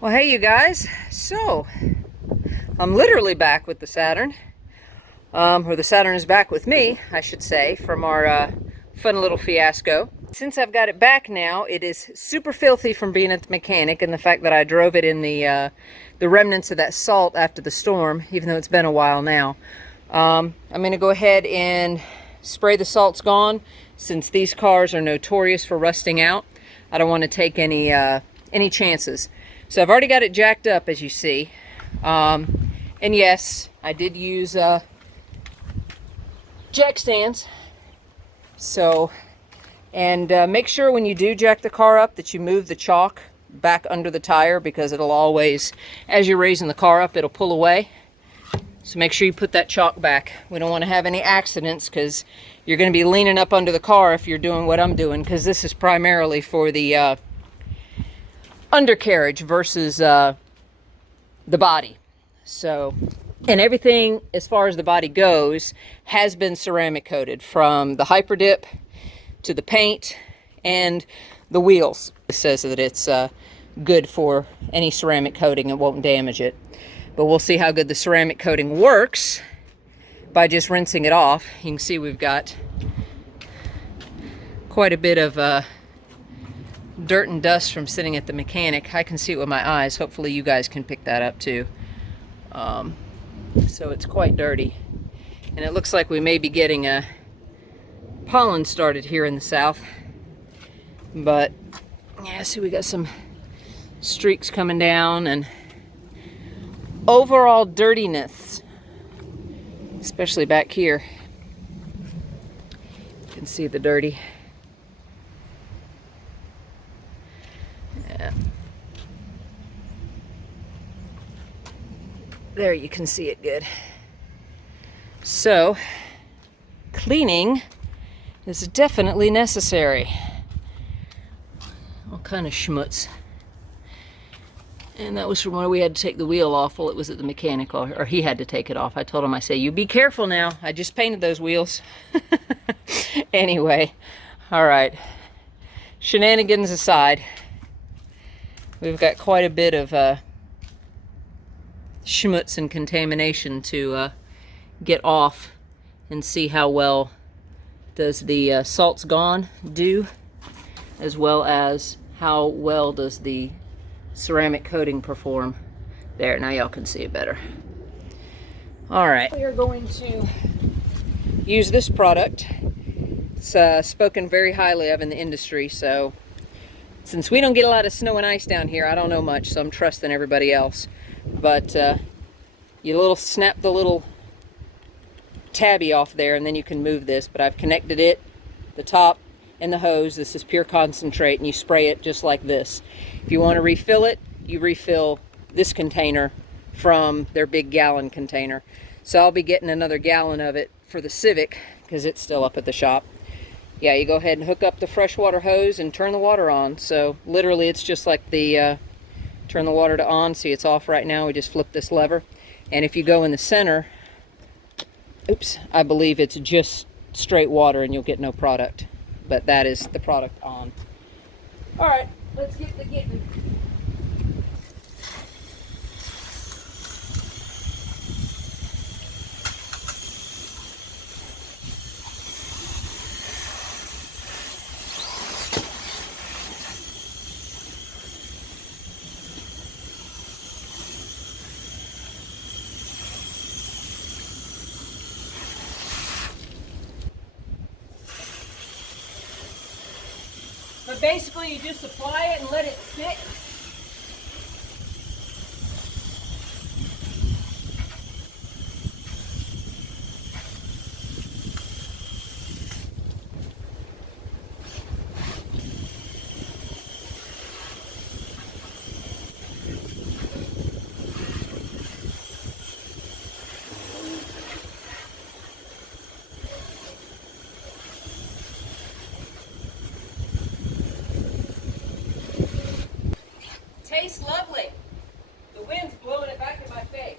Well, hey you guys. So, I'm literally back with the Saturn. Or the Saturn is back with me, I should say, from our fun little fiasco. Since I've got it back now, it is super filthy from being at the mechanic, and the fact that I drove it in the remnants of that salt after the storm, even though it's been a while now. I'm going to go ahead and spray the salts gone, since these cars are notorious for rusting out. I don't want to take any chances. So I've already got it jacked up, as you see. And yes, I did use jack stands. So, and make sure when you do jack the car up that you move the chalk back under the tire, because it'll always, as you're raising the car up, it'll pull away. So make sure you put that chalk back. We don't want to have any accidents, because you're going to be leaning up under the car if you're doing what I'm doing, because this is primarily for the undercarriage versus the body. So, and everything as far as the body goes has been ceramic coated, from the HyperDip to the paint and the wheels. It says that it's good for any ceramic coating, it won't damage it. But we'll see how good the ceramic coating works by just rinsing it off. You can see we've got quite a bit of dirt and dust from sitting at the mechanic. I can see it with my eyes. Hopefully you guys can pick that up too. So it's quite dirty. And it looks like we may be getting a pollen started here in the south. But yeah, see, we got some streaks coming down, and overall dirtiness, especially back here. You can see the dirty. Yeah. There, you can see it good. So, cleaning is definitely necessary. All kind of schmutz. And that was from where we had to take the wheel off. Well, it was at the mechanic, or he had to take it off. I told him, I say, you be careful now. I just painted those wheels. Anyway, all right. Shenanigans aside, we've got quite a bit of schmutz and contamination to get off, and see how well does the salts gone do, as well as how well does the ceramic coating perform. There, now y'all can see it better. All right, we are going to use this product. It's spoken very highly of in the industry, so since we don't get a lot of snow and ice down here, I don't know much, so I'm trusting everybody else. But you snap the little tabby off there, and then you can move this. But I've connected it, the top and the hose. This is pure concentrate, and you spray it just like this. If you want to refill it, you refill this container from their big gallon container. So I'll be getting another gallon of it for the Civic, because it's still up at the shop. Yeah, you go ahead and hook up the freshwater hose and turn the water on. So literally it's just like the turn the water to on. See, it's off right now. We just flip this lever. And if you go in the center, oops, I believe it's just straight water and you'll get no product. But that is the product on. All right, let's get the getting. But basically you just apply it and let it sit. Tastes lovely. The wind's blowing it back in my face.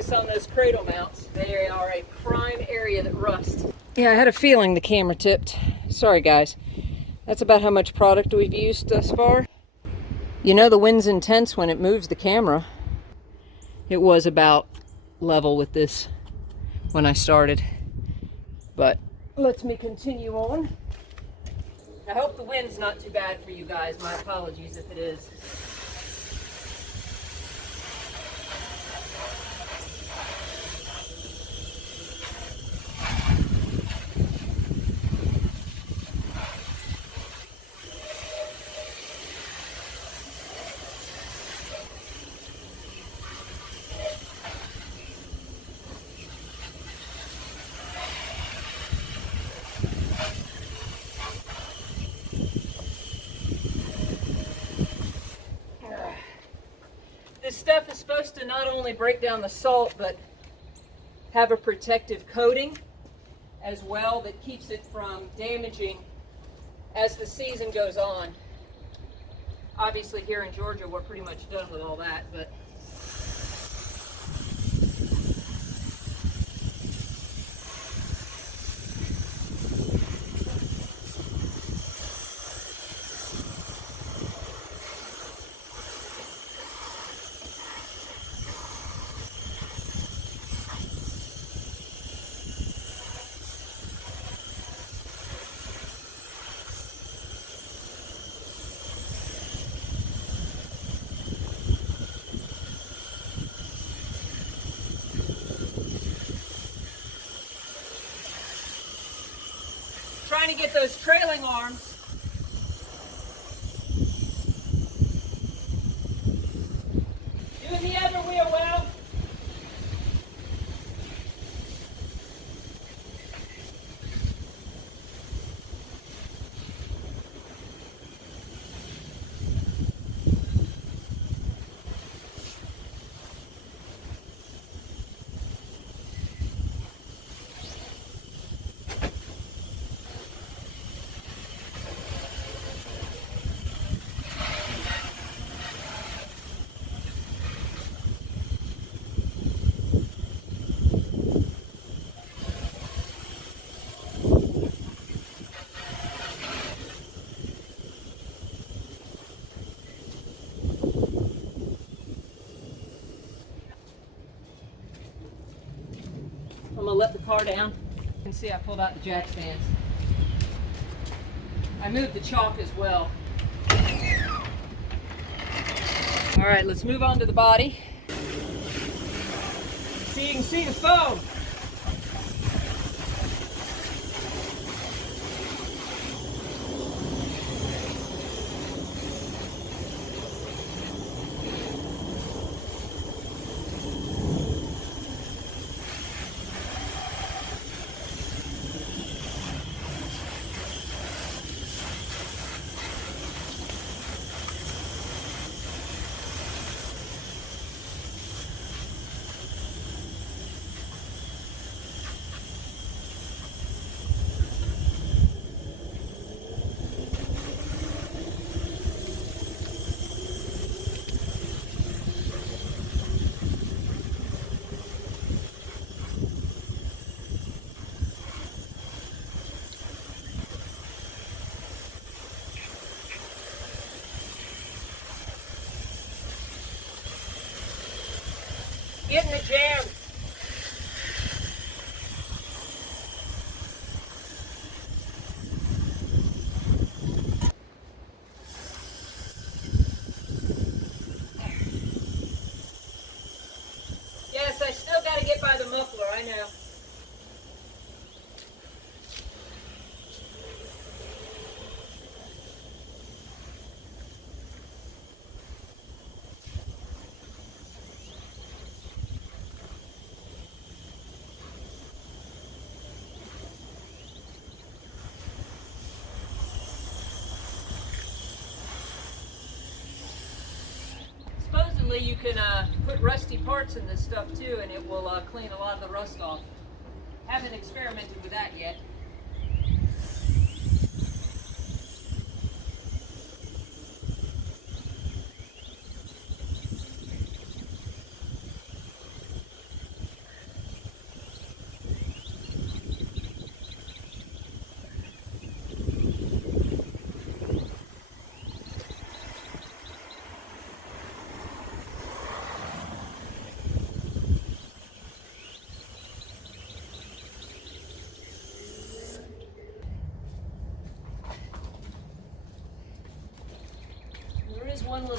focus on those cradle mounts. They are a prime area that rust. Yeah, I had a feeling the camera tipped. Sorry guys. That's about how much product we've used thus far. You know the wind's intense when it moves the camera. It was about level with this when I started. But let me continue on. I hope the wind's not too bad for you guys. My apologies if it is. This stuff is supposed to not only break down the salt, but have a protective coating as well that keeps it from damaging as the season goes on. Obviously here in Georgia we're pretty much done with all that, but trying to get those trailing arms. Doing the other wheel well. I'm gonna let the car down. You can see I pulled out the jack stands. I moved the chalk as well. All right, let's move on to the body. So you can see the foam. Get in the jam. Yes, I still got to get by the muffler, I know. Supposedly you can put rusty parts in this stuff too, and it will clean a lot of the rust off. Haven't experimented with that yet.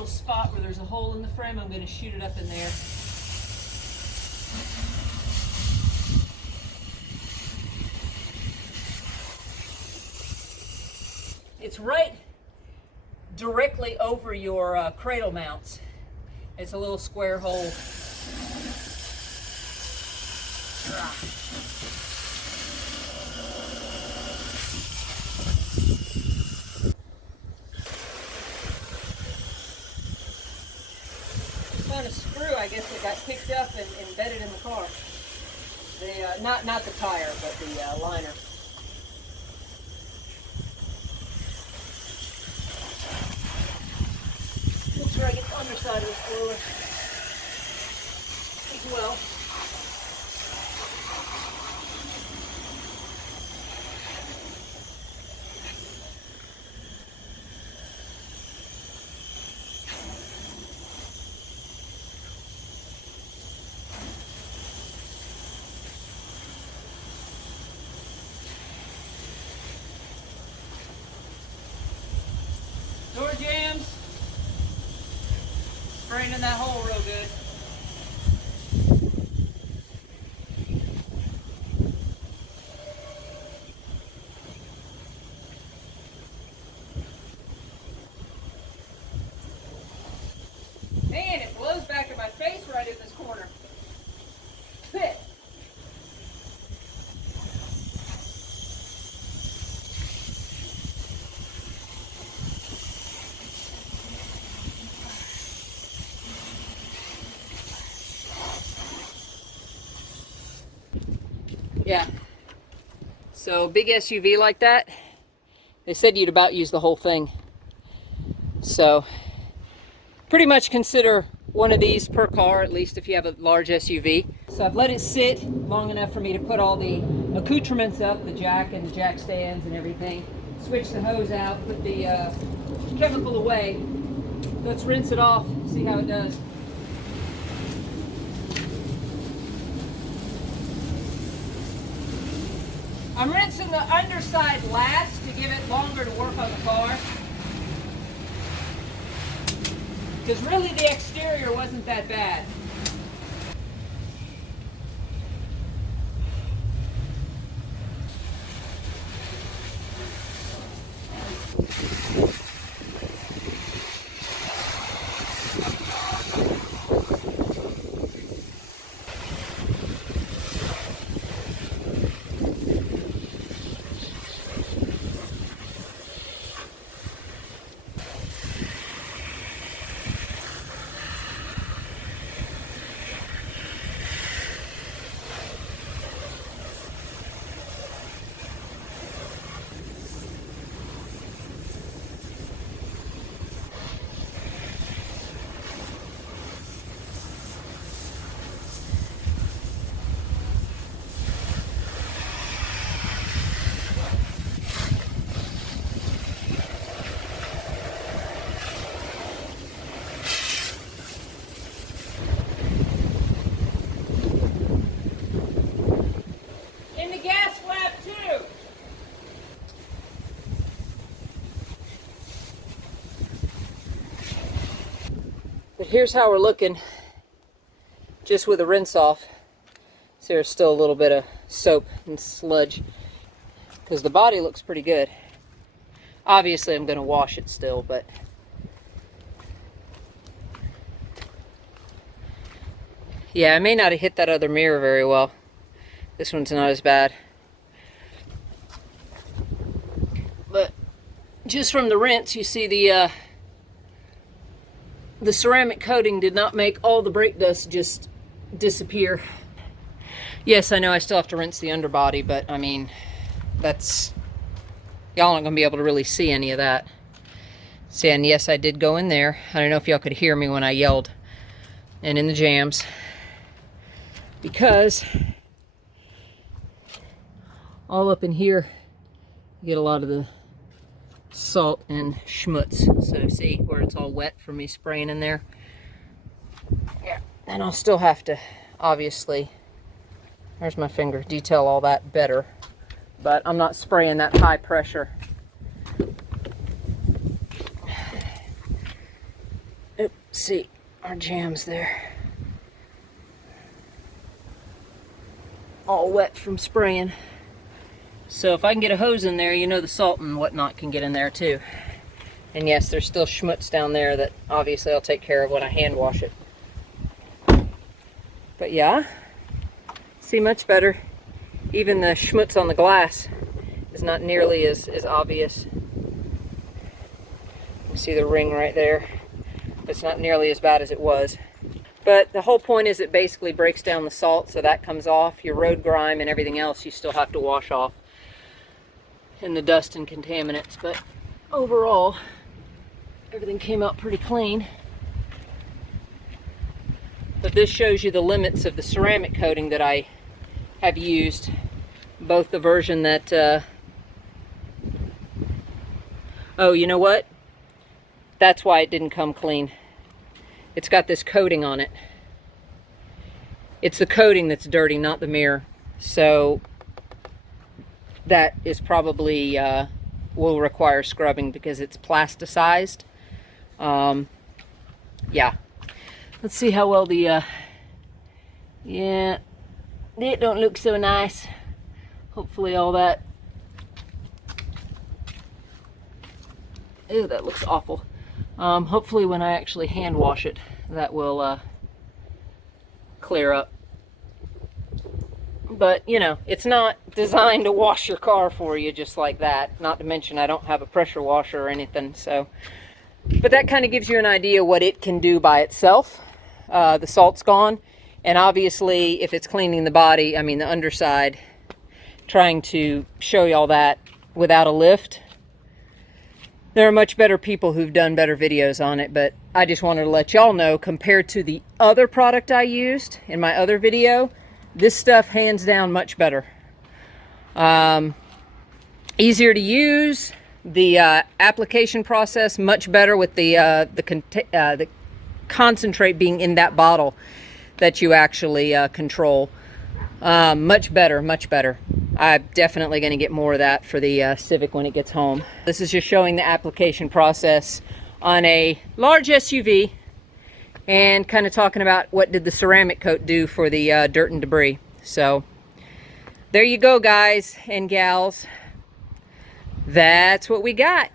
little spot where there's a hole in the frame. I'm going to shoot it up in there. It's right directly over your cradle mounts. It's a little square hole. On a screw, I guess it got picked up and embedded in the car. The not the tire, but the liner. Make sure I get the underside of the spoiler as well. Door jams. Spraying in that hole real good. Man, it blows back in my face right in this corner. Spit. Yeah. So big SUV like that, they said you'd about use the whole thing. So pretty much consider one of these per car, at least if you have a large SUV. So I've let it sit long enough for me to put all the accoutrements up, the jack and the jack stands and everything. Switch the hose out, put the chemical away. Let's rinse it off, see how it does. I'm rinsing the underside last to give it longer to work on the car. Because really the exterior wasn't that bad. But here's how we're looking just with a rinse off. So there's still a little bit of soap and sludge because the body looks pretty good. Obviously I'm going to wash it still, but yeah, I may not have hit that other mirror very well. This one's not as bad. But just from the rinse, you see the ceramic coating did not make all the brake dust just disappear. Yes, I know I still have to rinse the underbody, but I mean, that's, y'all aren't gonna be able to really see any of that. See, and yes, I did go in there. I don't know if y'all could hear me when I yelled, and in the jams, because all up in here, you get a lot of the salt and schmutz. So see where it's all wet from me spraying in there? Yeah, and I'll still have to, obviously, there's my finger, detail all that better. But I'm not spraying that high pressure. Let's see, our jam's there. All wet from spraying. So if I can get a hose in there, you know the salt and whatnot can get in there too. And yes, there's still schmutz down there that obviously I'll take care of when I hand wash it. But yeah, see, much better. Even the schmutz on the glass is not nearly as obvious. You see the ring right there. It's not nearly as bad as it was. But the whole point is it basically breaks down the salt, so that comes off. Your road grime and everything else you still have to wash off, and the dust and contaminants. But overall, everything came out pretty clean. But this shows you the limits of the ceramic coating that I have used. Both the version that, oh, you know what? That's why it didn't come clean. It's got this coating on it. It's the coating that's dirty, not the mirror. So that is probably, will require scrubbing because it's plasticized. Yeah. Let's see how well the, yeah, it don't look so nice. Hopefully all that, ew, that looks awful. Hopefully when I actually hand wash it, that will clear up. But, you know, it's not designed to wash your car for you just like that. Not to mention I don't have a pressure washer or anything, so. But that kind of gives you an idea what it can do by itself. The salt's gone, and obviously if it's cleaning the body, I mean the underside, trying to show you all that without a lift. There are much better people who've done better videos on it, but I just wanted to let y'all know, compared to the other product I used in my other video, this stuff hands down much better. Easier to use, the application process much better with the concentrate being in that bottle that you actually control. Much better, much better. I'm definitely going to get more of that for the Civic when it gets home. This is just showing the application process on a large SUV and kind of talking about what did the ceramic coat do for the dirt and debris. So there you go, guys and gals. That's what we got.